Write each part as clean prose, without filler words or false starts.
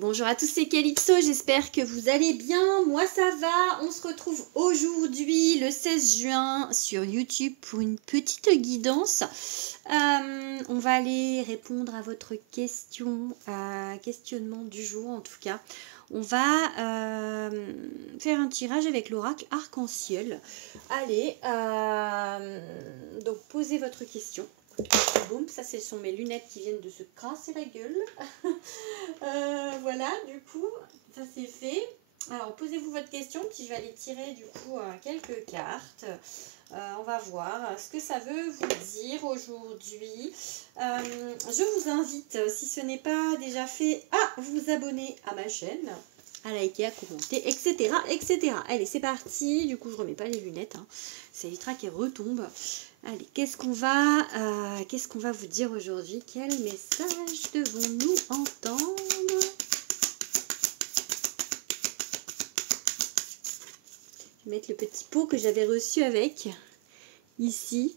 Bonjour à tous, c'est Calypso, j'espère que vous allez bien, moi ça va. On se retrouve aujourd'hui le 16 juin sur YouTube pour une petite guidance. On va aller répondre à votre questionnement du jour en tout cas. On va faire un tirage avec l'oracle arc-en-ciel. Allez, donc posez votre question. Boum, ça ce sont mes lunettes qui viennent de se casser la gueule. Voilà, du coup, ça c'est fait. Alors, posez-vous votre question, puis je vais aller tirer du coup quelques cartes. On va voir ce que ça veut vous dire aujourd'hui. Je vous invite, si ce n'est pas déjà fait, à vous abonner à ma chaîne, à liker, à commenter, etc. etc. Allez, c'est parti. Du coup, je remets pas les lunettes. Hein. Ça évitera qu'elles retombent. Allez, qu'est-ce qu'on va vous dire aujourd'hui? Quel message devons-nous entendre? Je vais mettre le petit pot que j'avais reçu avec, ici,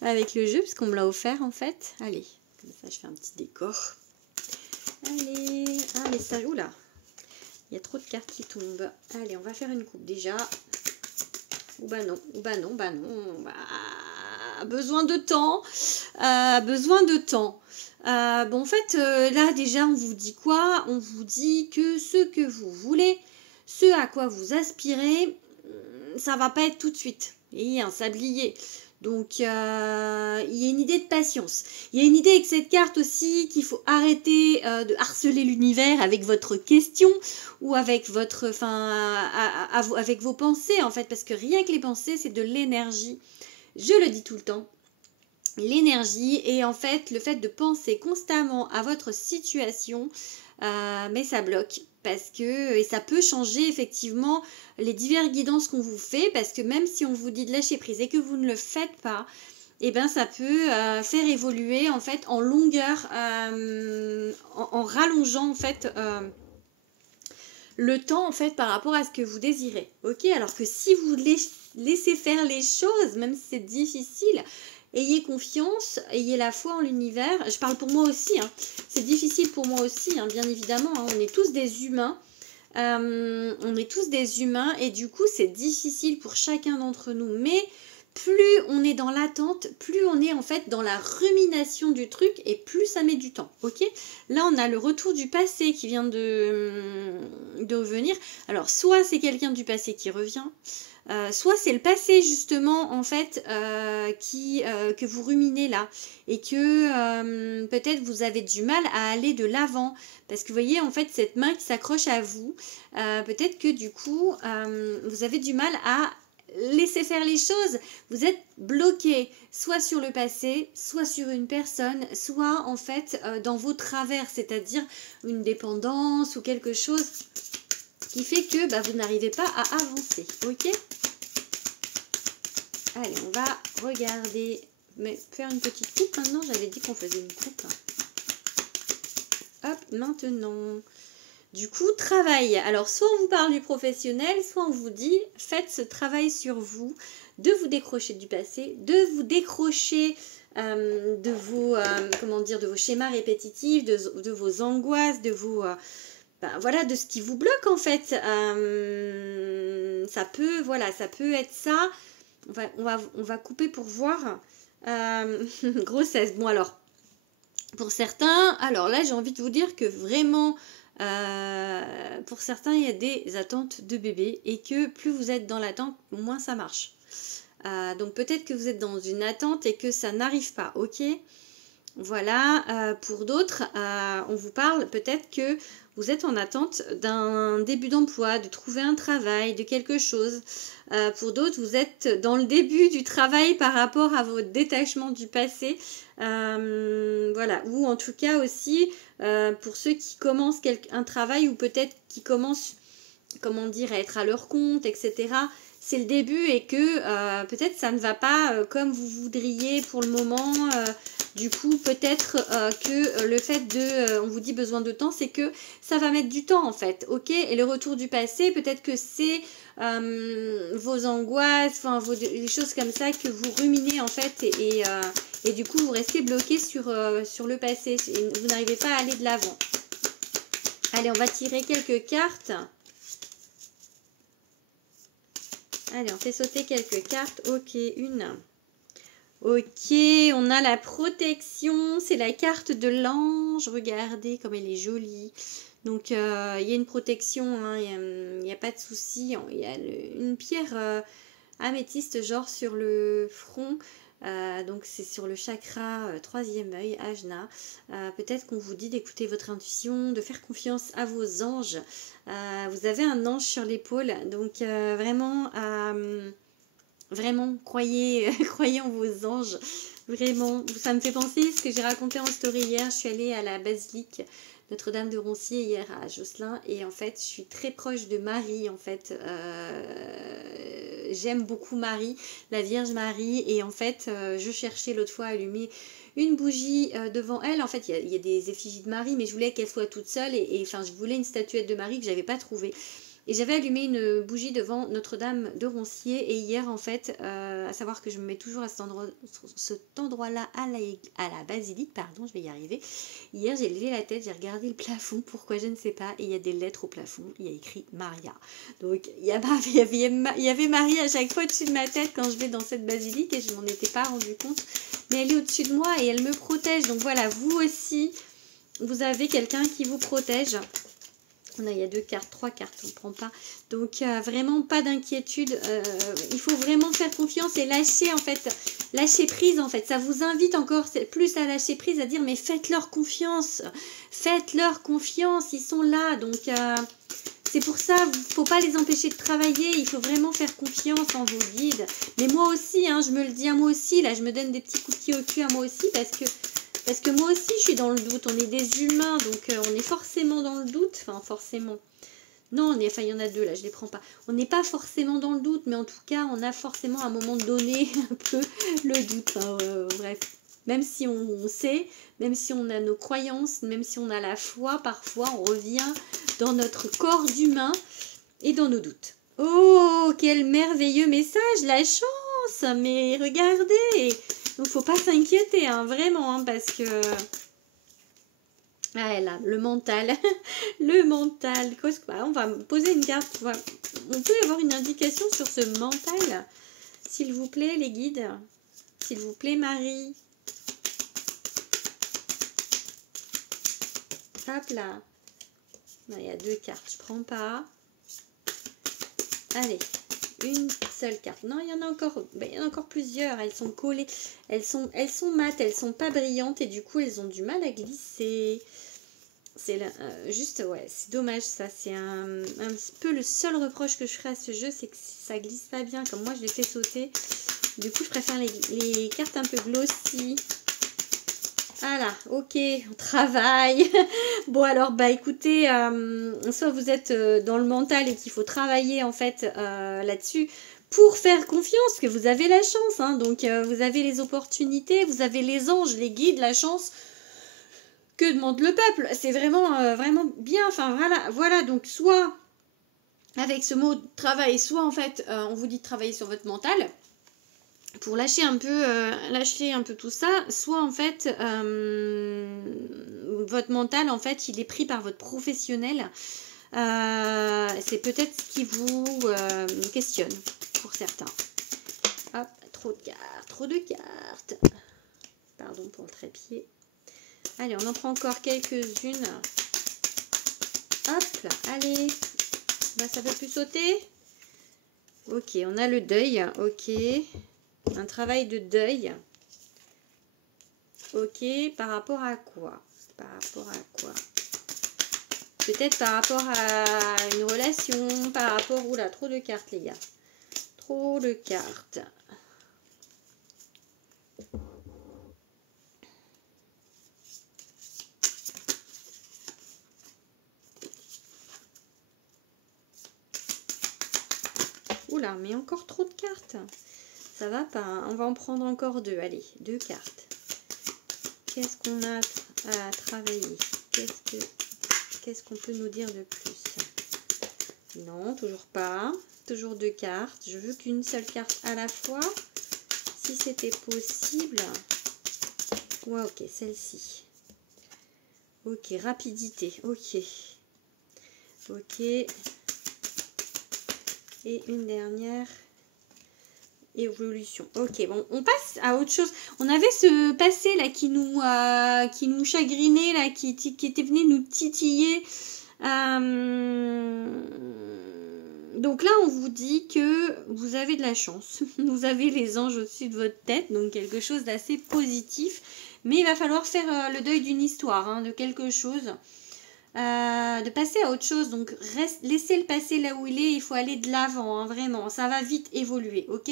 avec le jeu, parce qu'on me l'a offert en fait. Allez, comme ça je fais un petit décor. Allez, un message, oula, il y a trop de cartes qui tombent. Allez, on va faire une coupe déjà. Ou bah non, ou bah non, bah non, bah, besoin de temps, besoin de temps. Bon, en fait, là déjà, on vous dit quoi? On vous dit que ce que vous voulez, ce à quoi vous aspirez, ça va pas être tout de suite. Et un sablier. Donc, il y a une idée de patience. Il y a une idée avec cette carte aussi qu'il faut arrêter de harceler l'univers avec votre question ou avec votre, avec vos pensées en fait, parce que rien que les pensées, c'est de l'énergie. Je le dis tout le temps. L'énergie et en fait, le fait de penser constamment à votre situation, mais ça bloque. Parce que, et ça peut changer effectivement les diverses guidances qu'on vous fait, parce que même si on vous dit de lâcher prise et que vous ne le faites pas, et ben ça peut faire évoluer en fait en longueur, en rallongeant en fait le temps en fait par rapport à ce que vous désirez. Ok, alors que si vous laissez faire les choses, même si c'est difficile, ayez confiance, ayez la foi en l'univers. Je parle pour moi aussi, hein. C'est difficile pour moi aussi, hein, bien évidemment. Hein. On est tous des humains. On est tous des humains et du coup, c'est difficile pour chacun d'entre nous. Mais plus on est dans l'attente, plus on est en fait dans la rumination du truc et plus ça met du temps. Ok ? Là, on a le retour du passé qui vient de revenir. Alors, soit c'est quelqu'un du passé qui revient, soit c'est le passé justement en fait que vous ruminez là et que peut-être vous avez du mal à aller de l'avant parce que vous voyez en fait cette main qui s'accroche à vous, peut-être que du coup vous avez du mal à laisser faire les choses, vous êtes bloqué soit sur le passé, soit sur une personne, soit en fait dans vos travers, c'est-à-dire une dépendance ou quelque chose qui fait que vous n'arrivez pas à avancer, ok? Allez, on va regarder, mais faire une petite coupe maintenant, j'avais dit qu'on faisait une coupe. Hop, maintenant. Du coup, travail. Alors, soit on vous parle du professionnel, soit on vous dit, faites ce travail sur vous, de vous décrocher du passé, de vous décrocher de vos, de vos schémas répétitifs, de vos angoisses, de vos... voilà, de ce qui vous bloque en fait. Ça peut être ça. On va couper pour voir. Grossesse. Bon alors, pour certains, alors là j'ai envie de vous dire que vraiment, pour certains il y a des attentes de bébé et que plus vous êtes dans l'attente, moins ça marche. Donc peut-être que vous êtes dans une attente et que ça n'arrive pas, ok ? Voilà, pour d'autres, on vous parle peut-être que vous êtes en attente d'un début d'emploi, de trouver un travail, de quelque chose. Pour d'autres, vous êtes dans le début du travail par rapport à votre détachement du passé. Voilà, ou en tout cas aussi pour ceux qui commencent un travail ou peut-être qui commencent, comment dire, à être à leur compte, etc. C'est le début et que peut-être ça ne va pas comme vous voudriez pour le moment. Du coup, peut-être que le fait de, on vous dit besoin de temps, c'est que ça va mettre du temps en fait, ok? Et le retour du passé, peut-être que c'est vos angoisses, les choses comme ça que vous ruminez en fait et du coup vous restez bloqué sur le passé et vous n'arrivez pas à aller de l'avant. Allez, on va tirer quelques cartes. Allez, on fait sauter quelques cartes. Ok, une. Ok, on a la protection. C'est la carte de l'ange. Regardez comme elle est jolie. Donc, il y a une protection. Hein, il n'y a pas de souci. Il y a une pierre améthyste, genre sur le front. Donc c'est sur le chakra troisième œil, Ajna. Peut-être qu'on vous dit d'écouter votre intuition, de faire confiance à vos anges. Vous avez un ange sur l'épaule, donc vraiment, vraiment croyez, croyez en vos anges. Vraiment, ça me fait penser ce que j'ai raconté en story hier. Je suis allée à la basilique Notre-Dame de Roncier hier à Josselin et en fait je suis très proche de Marie en fait. J'aime beaucoup Marie, la Vierge Marie, et en fait je cherchais l'autre fois à allumer une bougie devant elle. En fait il y a des effigies de Marie, mais je voulais qu'elle soit toute seule et enfin je voulais une statuette de Marie que j'avais pas trouvée. Et j'avais allumé une bougie devant Notre-Dame de Roncier. Et hier, en fait, à savoir que je me mets toujours à cet endroit-là, à la basilique, pardon, je vais y arriver. Hier, j'ai levé la tête, j'ai regardé le plafond, pourquoi je ne sais pas. Et il y a des lettres au plafond, il y a écrit Maria. Donc, il y avait Marie à chaque fois au-dessus de ma tête quand je vais dans cette basilique et je m'en étais pas rendu compte. Mais elle est au-dessus de moi et elle me protège. Donc voilà, vous aussi, vous avez quelqu'un qui vous protège. Il y a 2 cartes, 3 cartes, on ne prend pas. Donc, vraiment pas d'inquiétude. Il faut vraiment faire confiance et lâcher, en fait. Lâcher prise, en fait. Ça vous invite encore plus à lâcher prise, à dire, mais faites-leur confiance. Faites-leur confiance, ils sont là. Donc, c'est pour ça, il ne faut pas les empêcher de travailler. Il faut vraiment faire confiance en vos guides. Mais moi aussi, hein, je me le dis à moi aussi. Là, je me donne des petits coups de pied au cul à moi aussi parce que moi aussi, je suis dans le doute. On est des humains, donc on est forcément dans le doute. Enfin, forcément. Non, enfin, il y en a 2, là, je ne les prends pas. On n'est pas forcément dans le doute, mais en tout cas, on a forcément à un moment donné un peu le doute. Hein, bref, même si on sait, même si on a nos croyances, même si on a la foi, parfois, on revient dans notre corps d'humain et dans nos doutes. Oh, quel merveilleux message, la chance! Mais regardez! Donc, faut pas s'inquiéter, hein, vraiment, hein, parce que... Ah là, le mental, le mental. On va poser une carte. On peut avoir une indication sur ce mental, s'il vous plaît, les guides. S'il vous plaît, Marie. Hop là. Non, il y a 2 cartes, je prends pas. Allez. Une seule carte. Non, il y en a encore, il y en a encore plusieurs. Elles sont collées. Elles sont mates. Elles sont pas brillantes et du coup, elles ont du mal à glisser. C'est juste, ouais, c'est dommage ça. C'est un petit peu le seul reproche que je ferai à ce jeu, c'est que ça glisse pas bien. Comme moi, je l'ai fait sauter. Du coup, je préfère les cartes un peu glossy. Voilà, ok, on travaille. Bon alors, bah écoutez, soit vous êtes dans le mental et qu'il faut travailler en fait là-dessus pour faire confiance, que vous avez la chance. Hein, donc vous avez les opportunités, vous avez les anges, les guides, la chance. Que demande le peuple? C'est vraiment, vraiment bien. Enfin voilà, donc soit avec ce mot travail, soit en fait on vous dit de travailler sur votre mental pour lâcher un peu tout ça, soit en fait votre mental en fait il est pris par votre professionnel. C'est peut-être ce qui vous questionne pour certains. Hop, trop de cartes. Pardon pour le trépied. Allez, on en prend encore quelques-unes. Hop là, allez. Bah, ça va plus sauter. Ok, on a le deuil. Ok. Un travail de deuil. Ok, par rapport à quoi? Par rapport à quoi? Peut-être par rapport à une relation, par rapport... Oula, trop de cartes, les gars. Trop de cartes. Oula, mais encore trop de cartes. Ça va pas, hein. On va en prendre encore 2. Allez, 2 cartes. Qu'est-ce qu'on a à travailler? Qu'est-ce qu'on peut nous dire de plus? Non, toujours pas. Toujours 2 cartes. Je veux qu'une seule carte à la fois. Si c'était possible. Ouais, ok, celle-ci. Ok, rapidité. Ok. Ok. Et une dernière évolution. Ok, bon, on passe à autre chose. On avait ce passé là qui nous chagrinait, là, qui était venu nous titiller. Donc là, on vous dit que vous avez de la chance. Vous avez les anges au-dessus de votre tête, donc quelque chose d'assez positif. Mais il va falloir faire le deuil d'une histoire, hein, de quelque chose. De passer à autre chose. Donc, laissez le passé là où il est. Il faut aller de l'avant, hein, vraiment. Ça va vite évoluer, ok?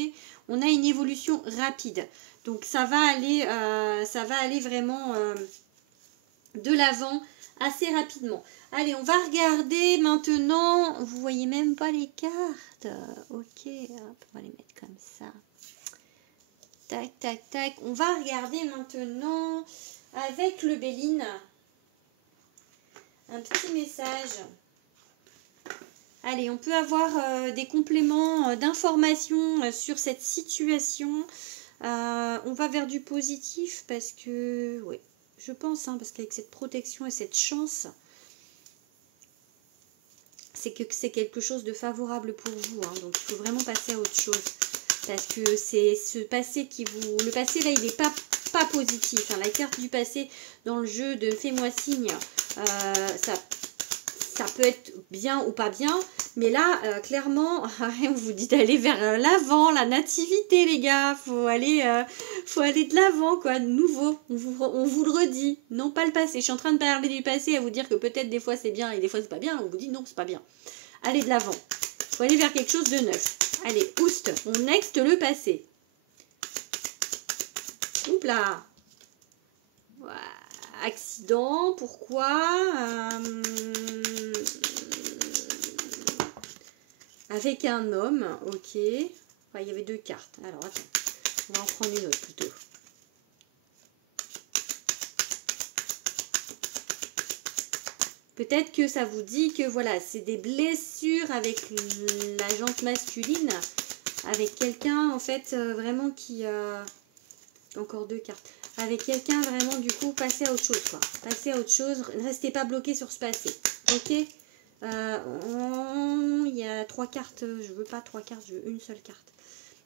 On a une évolution rapide. Donc, ça va aller vraiment de l'avant assez rapidement. Allez, on va regarder maintenant. Vous voyez même pas les cartes. Ok, hop, on va les mettre comme ça. Tac, tac, tac. On va regarder maintenant avec le Béline. Un petit message. Allez, on peut avoir des compléments d'informations sur cette situation. On va vers du positif parce que, oui, je pense, hein, parce qu'avec cette protection et cette chance, c'est que c'est quelque chose de favorable pour vous. Hein, donc, il faut vraiment passer à autre chose. Parce que c'est ce passé qui vous... Le passé, là, il n'est pas positif. Hein. La carte du passé dans le jeu de Fais-moi signe, ça peut être bien ou pas bien. Mais là, clairement, on vous dit d'aller vers l'avant, la nativité, les gars. Faut aller de l'avant, quoi. De nouveau, on vous le redit. Non, pas le passé. Je suis en train de parler du passé, à vous dire que peut-être des fois c'est bien et des fois c'est pas bien. On vous dit non, c'est pas bien. Allez de l'avant. Faut aller vers quelque chose de neuf. Allez, oust, on next le passé. Oups là. Accident, pourquoi avec un homme, ok. Enfin, il y avait deux cartes. Alors, attends, on va en prendre une autre plutôt. Peut-être que ça vous dit que voilà, c'est des blessures avec la jante masculine, avec quelqu'un en fait vraiment qui... encore deux cartes. Avec quelqu'un vraiment du coup, passer à autre chose quoi. Passer à autre chose, ne restez pas bloqué sur ce passé. Ok. Il y a trois cartes, je veux pas trois cartes, je veux une seule carte.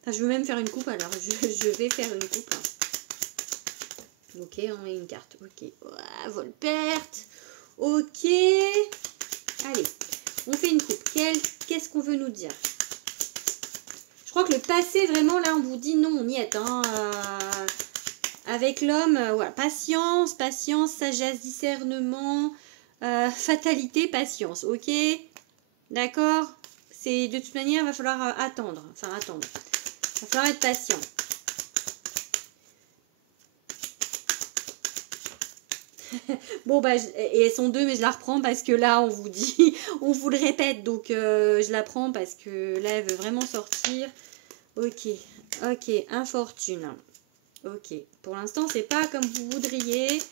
Enfin, je veux même faire une coupe alors, je vais faire une coupe. Hein. Ok, on met une carte. Ok, ouais, vol perte. Ok. Allez, on fait une coupe. Qu'est-ce qu'on veut nous dire? Je crois que le passé, vraiment, là, on vous dit non, on y est. Hein. Avec l'homme, voilà, patience, sagesse, discernement, fatalité, patience. Ok, d'accord. C'est de toute manière, il va falloir attendre. Enfin, attendre. Il va falloir être patient. Bon, bah, et elles sont deux, mais je la reprends parce que là, on vous dit, on vous le répète. Donc, je la prends parce que là, elle veut vraiment sortir. Ok, ok, infortune. Ok, pour l'instant, c'est pas comme vous voudriez.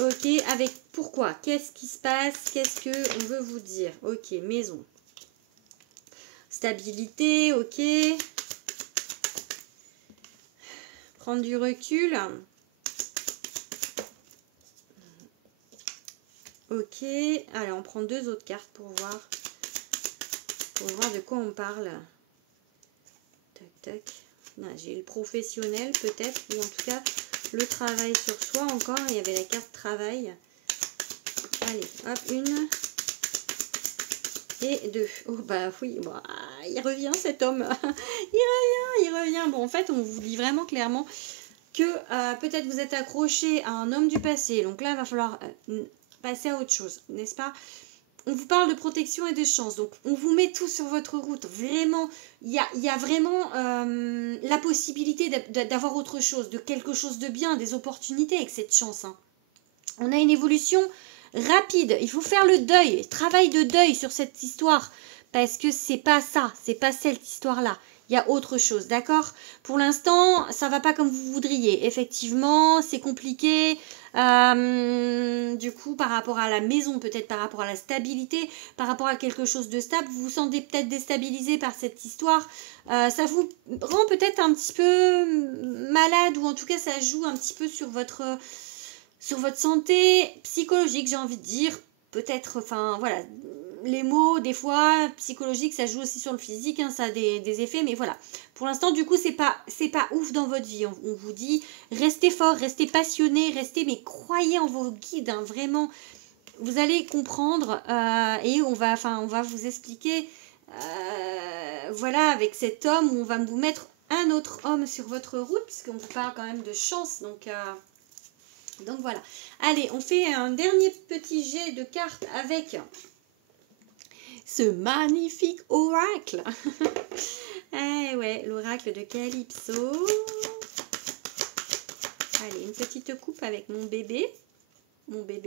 Ok, avec pourquoi? Qu'est-ce qui se passe? Qu'est-ce que on veut vous dire? Ok, maison. Stabilité, ok. Prendre du recul. Ok, allez, on prend deux autres cartes pour voir de quoi on parle. Tac, tac. J'ai le professionnel peut-être, ou en tout cas le travail sur soi encore. Il y avait la carte travail. Allez, hop, une et deux. Oh bah oui, bah, il revient cet homme. il revient. Bon, en fait, on vous dit vraiment clairement que peut-être vous êtes accroché à un homme du passé. Donc là, il va falloir passer à autre chose, n'est-ce pas? On vous parle de protection et de chance. Donc, on vous met tout sur votre route. Vraiment, il y a vraiment la possibilité d'avoir autre chose, de quelque chose de bien, des opportunités avec cette chance. Hein. On a une évolution rapide. Il faut faire le deuil, travail de deuil sur cette histoire. Parce que c'est pas ça, c'est pas cette histoire-là. Il y a autre chose, d'accord? Pour l'instant, ça va pas comme vous voudriez. Effectivement, c'est compliqué. Du coup, par rapport à la maison, peut-être par rapport à la stabilité, par rapport à quelque chose de stable, vous vous sentez peut-être déstabilisé par cette histoire. Ça vous rend peut-être un petit peu malade, ou en tout cas, ça joue un petit peu sur votre santé psychologique, j'ai envie de dire. Peut-être, enfin, voilà. les mots, des fois, psychologiques, ça joue aussi sur le physique, hein, ça a des effets, mais voilà. Pour l'instant, du coup, c'est pas ouf dans votre vie. On vous dit, restez fort, restez passionné, restez, mais croyez en vos guides, hein, vraiment. Vous allez comprendre et on va vous expliquer, voilà, avec cet homme, où on va vous mettre un autre homme sur votre route, puisqu'on vous parle quand même de chance, donc voilà. Allez, on fait un dernier petit jet de cartes avec ce magnifique oracle. Eh ouais, l'oracle de Calypso. Allez, une petite coupe avec mon bébé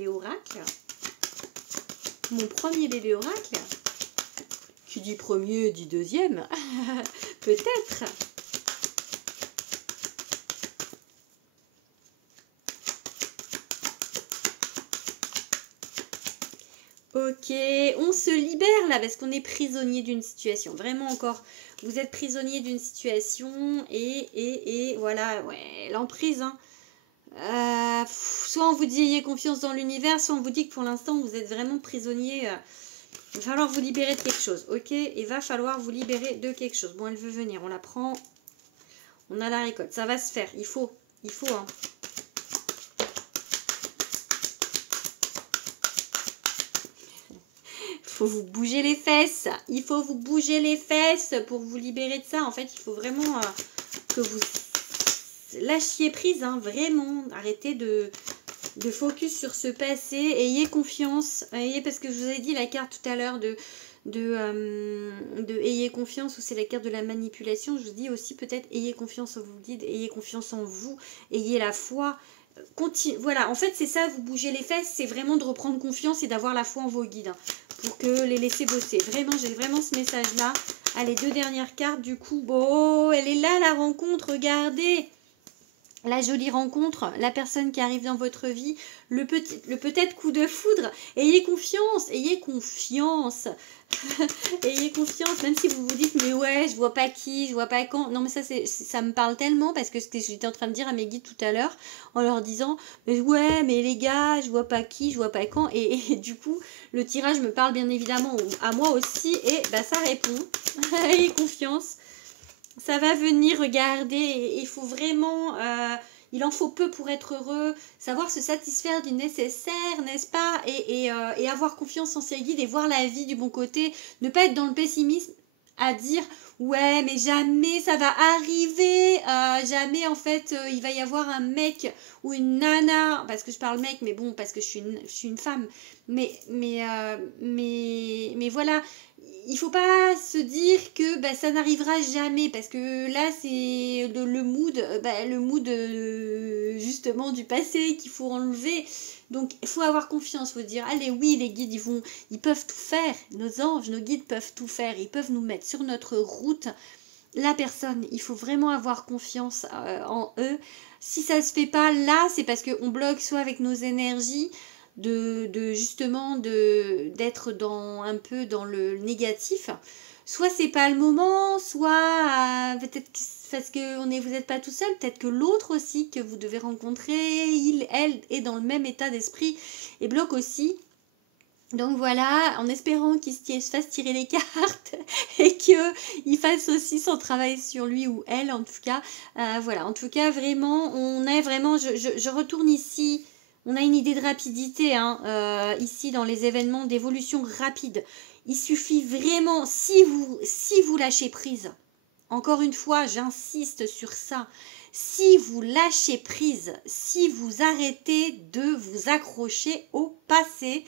oracle. Mon premier bébé oracle. Qui dit premier, dit deuxième. Peut-être. Ok, on se libère là parce qu'on est prisonnier d'une situation. Vraiment encore, vous êtes prisonnier d'une situation et voilà, ouais, l'emprise. Hein. Soit on vous dit ayez confiance dans l'univers, soit on vous dit que pour l'instant vous êtes vraiment prisonnier. Il va falloir vous libérer de quelque chose, ok? Il va falloir vous libérer de quelque chose. Bon, elle veut venir, on la prend. On a la récolte, ça va se faire, il faut, hein. Il faut vous bouger les fesses. Il faut vous bouger les fesses pour vous libérer de ça. En fait, il faut vraiment que vous lâchiez prise, hein, vraiment. Arrêtez de focus sur ce passé. Ayez confiance. Parce que je vous ai dit la carte tout à l'heure de ayez confiance, ou c'est la carte de la manipulation. Je vous dis aussi peut-être ayez confiance en vos guides, ayez confiance en vous, ayez la foi. Voilà, en fait c'est ça, vous bougez les fesses, c'est vraiment de reprendre confiance et d'avoir la foi en vos guides, hein, pour que les laisser bosser. Vraiment, j'ai vraiment ce message là. Allez, 2 dernières cartes du coup. Bon, elle est là la rencontre, regardez la jolie rencontre, la personne qui arrive dans votre vie, le peut-être coup de foudre. Ayez confiance, ayez confiance. Ayez confiance, même si vous vous dites mais ouais, je vois pas qui, je vois pas quand. Non mais ça me parle tellement, parce que ce que j'étais en train de dire à mes guides tout à l'heure, en leur disant mais ouais, mais les gars, je vois pas qui, je vois pas quand. Et du coup, le tirage me parle bien évidemment à moi aussi, et bah ça répond. Ayez confiance. Ça va venir, regarder, il faut vraiment, il en faut peu pour être heureux, savoir se satisfaire du nécessaire, n'est-ce pas, et avoir confiance en ses guides et voir la vie du bon côté, ne pas être dans le pessimisme, à dire ouais mais jamais ça va arriver, jamais en fait il va y avoir un mec ou une nana, parce que je parle mec mais bon parce que je suis une femme, mais voilà, il faut pas se dire que bah, ça n'arrivera jamais, parce que là c'est le mood justement du passé qu'il faut enlever. Donc il faut avoir confiance, il faut dire allez oui, les guides ils peuvent tout faire, nos anges, nos guides peuvent tout faire, ils peuvent nous mettre sur notre route. La personne, il faut vraiment avoir confiance en eux. Si ça se fait pas là, c'est parce qu'on bloque soit avec nos énergies, justement d'être un peu dans le négatif, soit c'est pas le moment, soit peut-être parce que vous n'êtes pas tout seul, peut-être que l'autre aussi que vous devez rencontrer, elle est dans le même état d'esprit et bloque aussi. Donc voilà, en espérant qu'il se fasse tirer les cartes et qu'il fasse aussi son travail sur lui ou elle, en tout cas. Voilà, en tout cas, vraiment, je retourne ici. On a une idée de rapidité, hein, ici dans les événements d'évolution rapide. Il suffit vraiment, si vous lâchez prise, encore une fois, j'insiste sur ça, si vous lâchez prise, si vous arrêtez de vous accrocher au passé,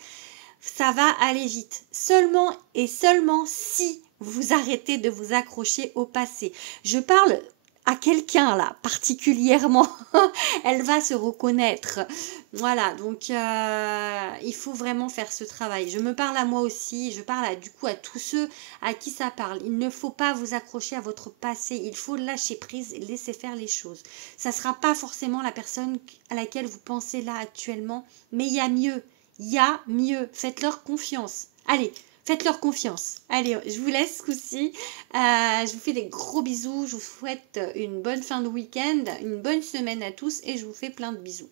ça va aller vite. Seulement et seulement si vous arrêtez de vous accrocher au passé. Je parle à quelqu'un là, particulièrement. Elle va se reconnaître. Voilà, donc il faut vraiment faire ce travail. Je me parle à moi aussi, je parle du coup à tous ceux à qui ça parle. Il ne faut pas vous accrocher à votre passé, il faut lâcher prise et laisser faire les choses. Ça ne sera pas forcément la personne à laquelle vous pensez là actuellement, mais il y a mieux. Il y a mieux. Faites-leur confiance. Allez, faites-leur confiance. Allez, je vous laisse ce coup-ci. Je vous fais des gros bisous. Je vous souhaite une bonne fin de week-end, une bonne semaine à tous et je vous fais plein de bisous.